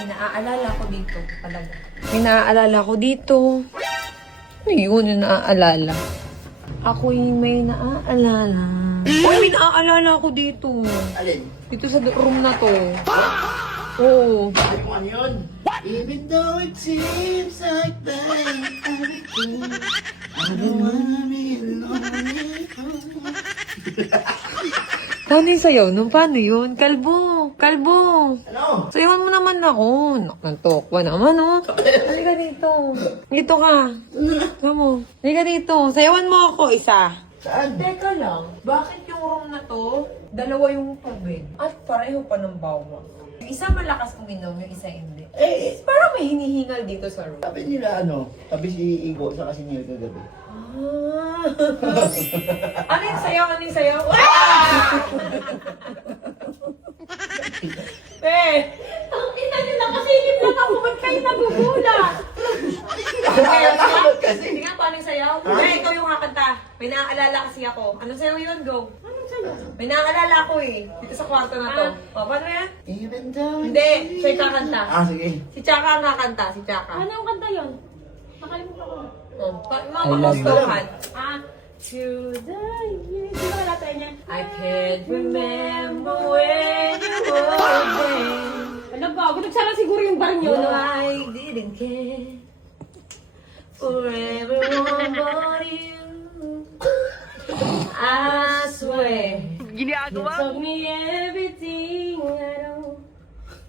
May naaalala ko dito talaga. May naaalala ko dito. Ano yun yung naaalala? Ako'y may naaalala. Uy, may naaalala ko dito. Alin? Dito sa room na to. Oo. Ano kung ano yun? Even though it seems like that everything I don't wanna be lonely. Paano yung sayaw nun? Paano yun? Kalbo! Kalbo! Ano? Sayawan mo naman ako. Nantok ba naman, oh? Halika dito. Dito ka. Kamo. Halika dito. Sayawan mo ako, isa. Saan? Teka lang. Bakit yung room na to, dalawa yung tubig? At pareho pa ng bawang. Yung isa malakas uminom, yung isa hindi. Parang may hinihingal dito sa room. Sabi nila tabi si Igo sa kasi niya kagabi. Ah. Ano yung sayaw? Ano yung sayaw? Ah! Ang ina nyo, nakasilip lang ako. Ba't kayo nagugulat? Nakakatakot kasi. Hindi nga, paano yung sayaw? Ikaw yung kakanta. May naaalala kasi ako. Anong sayaw yun? Go. Anong sa'yo? May naaalala ako eh. Dito sa kwarto na to. O, paano yan? Even though it Hindi, seems- siya yung kakanta. Sige. Si Chaka ang kakanta, si Chaka. Ano yung kanta yun? Nakalimutan ko. Mga gustuhan. To the years. Sino ka natin niya? I can't remember when you were there. Ano ba? Nagsara siguro yung bar nyo, No, no? I didn't care. Forever about you. I swear. You told me everything I know.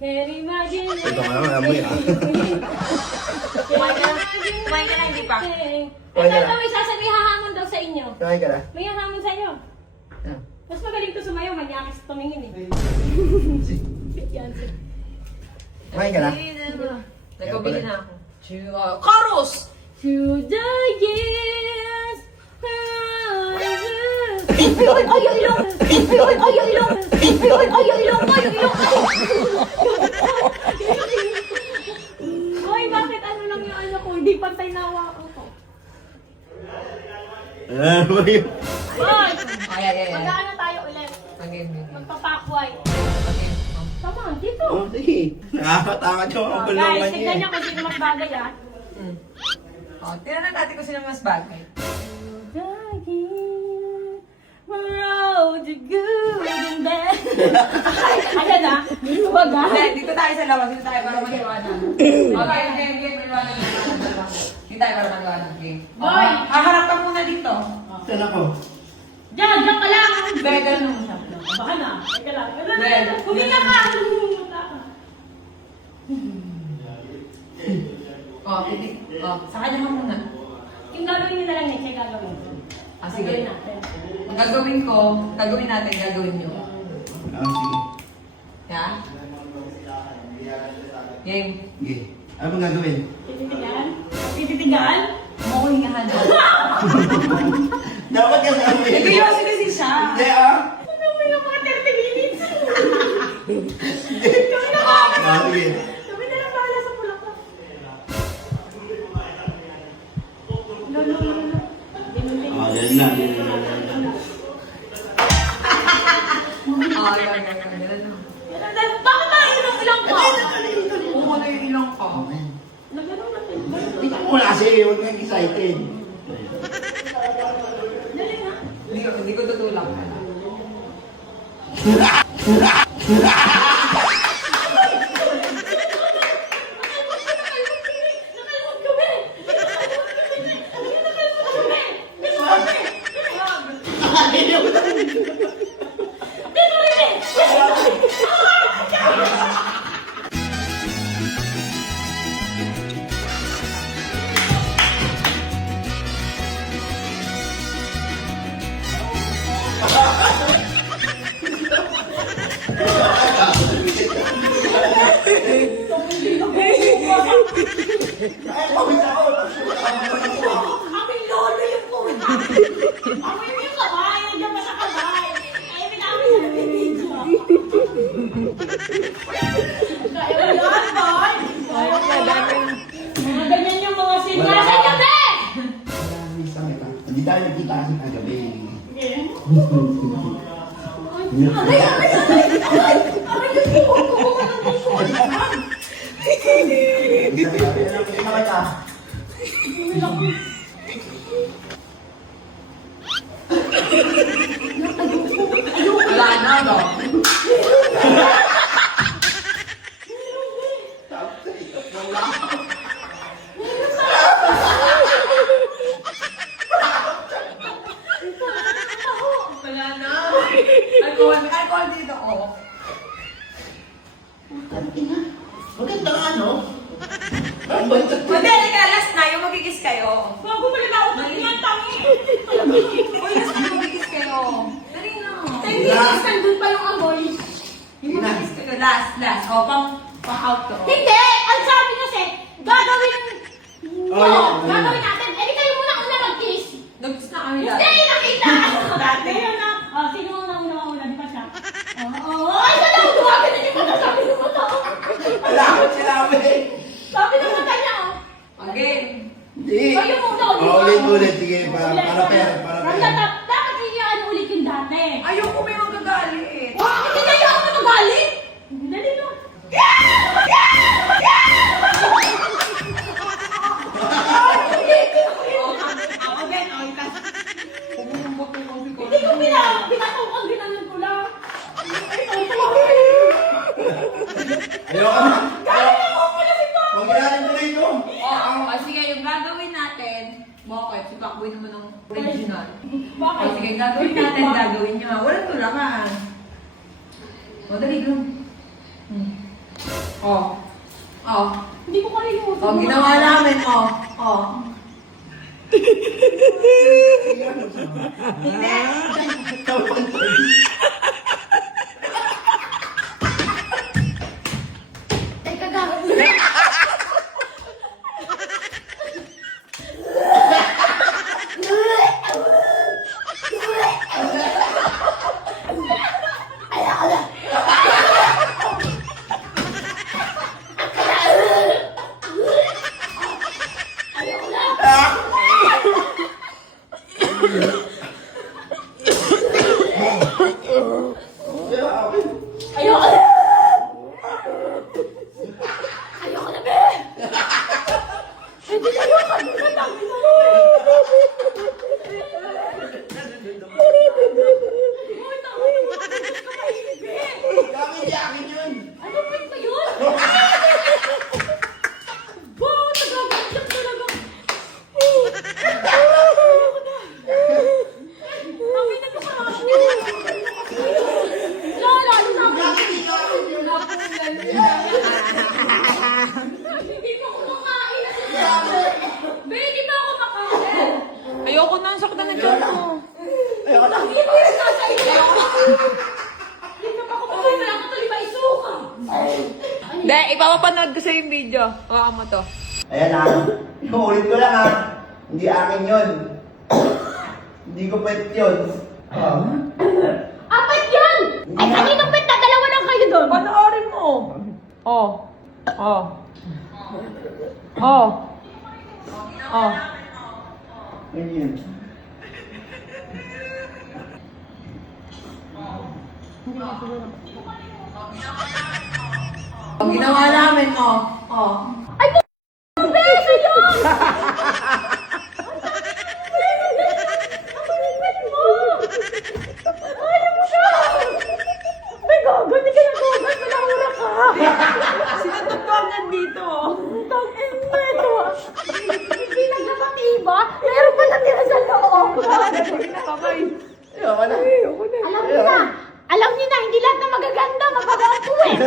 Can't imagine Ito ka naman, amoy Kumain ka na? Kumain ka na, hindi pa? Ito ito, may sasabi hahamon daw sa inyo. Kaya ka na? May hahamon sa inyo. Ano? Mas magaling to sumayaw, manyakis tumingin eh. Yan. Kumain ka na? Nagpabili na ako. Chorus! To the years. Hoy, bakit ano lang yung ano ko? Hindi pantay na hawakan ko. Ano yun? Hoy! Ay. Mag-aano tayo ulit? Magpapakway. Tama, dito. Oh, sige. Nakakatakot yung mga Oh, bulungan guys, niya. tignan niyo kung sino mas bagay ah. Tingnan natin kung sino mas bagay. Road to good and bad. Ayan ah, huwag ah. Hindi, dito tayo sa labas. Dito tayo para mag-iwanan. Okay, game. Maliwanag. Dito tayo para mag-iwanan. Game. Boy! Haharap ka muna dito. Saan ako? Diyan ka lang. Begal mo siya. Baka na. Teka lang. Well, Huminga ka. Huminga ka. Sa kanya ka muna. Yung gagawin niyo na lang niya, siya gagawin. Sige. Gagawin natin. Ang gagawin natin, gagawin nyo. Sige. Yeah? Game. Sige. Ano bang gagawin? Tititigan? Tititigan? Mo ko hingahan. Dapat kasi ano yun? Nag-iwasin kasi siya. Hindi ah. Ano mo yung mga 30 minutes? Sige. Kami na lang bahala sa pula ko. No. Yan na. Bakit tayo ng ilang ko? Umuha na yung ilong ko. Nagano natin. Ito mo na kasi, huwag kang excited. Dali na. Hindi ko tutulak. Nakalmot kami! Aming lolo yung food. Aming yung kamay. Nandiyan pa sa kamay. Eh, pinakami sa video. Kaya wala, boy. Mga ganyan yung mga sinya sa gabi. Hindi tayo nagkita kasi kagabi. Ay, yung buhok ko. Wala na, no? Wala na. Alcohol dito, oh. Maganda nga, no? Hindi, last na, yung magigis kayo. Bago malalaot ng ilang tangi. Uy, last na magigis kayo. Dali na. Hindi, nandun pa yung amoy. Yung magigis kayo, last. O, pang-out to. Hindi! Ang sabi kasi, gagawin Oh, yeah. gagawin natin. Eh, di kayo muna una mag-kiss. Nag-kiss na kami Hindi, dati. nakita! Dati. Ngayon na. Oh, sino ang una? Di ba siya? Oo. Ay, sa lang! Duwagin na yung mata. Sabi ng mata. Wala ko sinabi. Sabi ng mata niya, oh. Again. Hindi. Kayo muna, di ba? Ulit. Sige, para pera. Dapat hindi niya ano ulit yung dati. Ayoko may magagalit. Hindi na yung ako magalit. Dali na. Ako din, kasi umumbot yung coffee ko. Hindi ko pinatawag, ginanon ko lang. Ayoko na. Huwag ilalim mo dito. Sige, yung gagawin natin, bakit? Si Pakboy naman ang original. Bakit? Sige, gagawin natin, gagawin niya. Walang tulakan. O, dali lang. Oh. Hindi ko kalimutan. Oh, ginawa namin, oh. Teka, gagawin. Ayoko na! Ayoko na, be! Hindi na yung kanina, dami na Bakit yakin yun? Ano ba ito yun? Wow, nagagandyak talaga. Ayoko na. Tangin na kasama. Lalo na. Hindi pa ako makain. Be, hindi pa ako makain. Ayoko na, ang sakit na ng tiyan ko. Ayoko na. Hindi mo yung nasa iyo. Hindi pa ako makain. Wala ka tuloy maisuka. Hindi, ipapapanood ko sa yung video. Hawakan mo to. Ayan na. Ulit ko lang ha. Hindi akin yun. Hindi ko pwede yun. Apat yan! Ay, kaninong pet na? Dalawa lang kayo doon. Panoorin mo. Oh. Ganyan. Ang ginawa namin, Ay, beso yun! Ayaw mo siya! Ay, gago, hindi ka nagugas. Malahura ka. Sinatog ko agad dito. Tangin mo ito. Hindi nagkakatiba. Meron pa natira sa loob. Nakabay. Ayoko na. Alam niyo na, hindi lahat na magaganda, magbabago eh.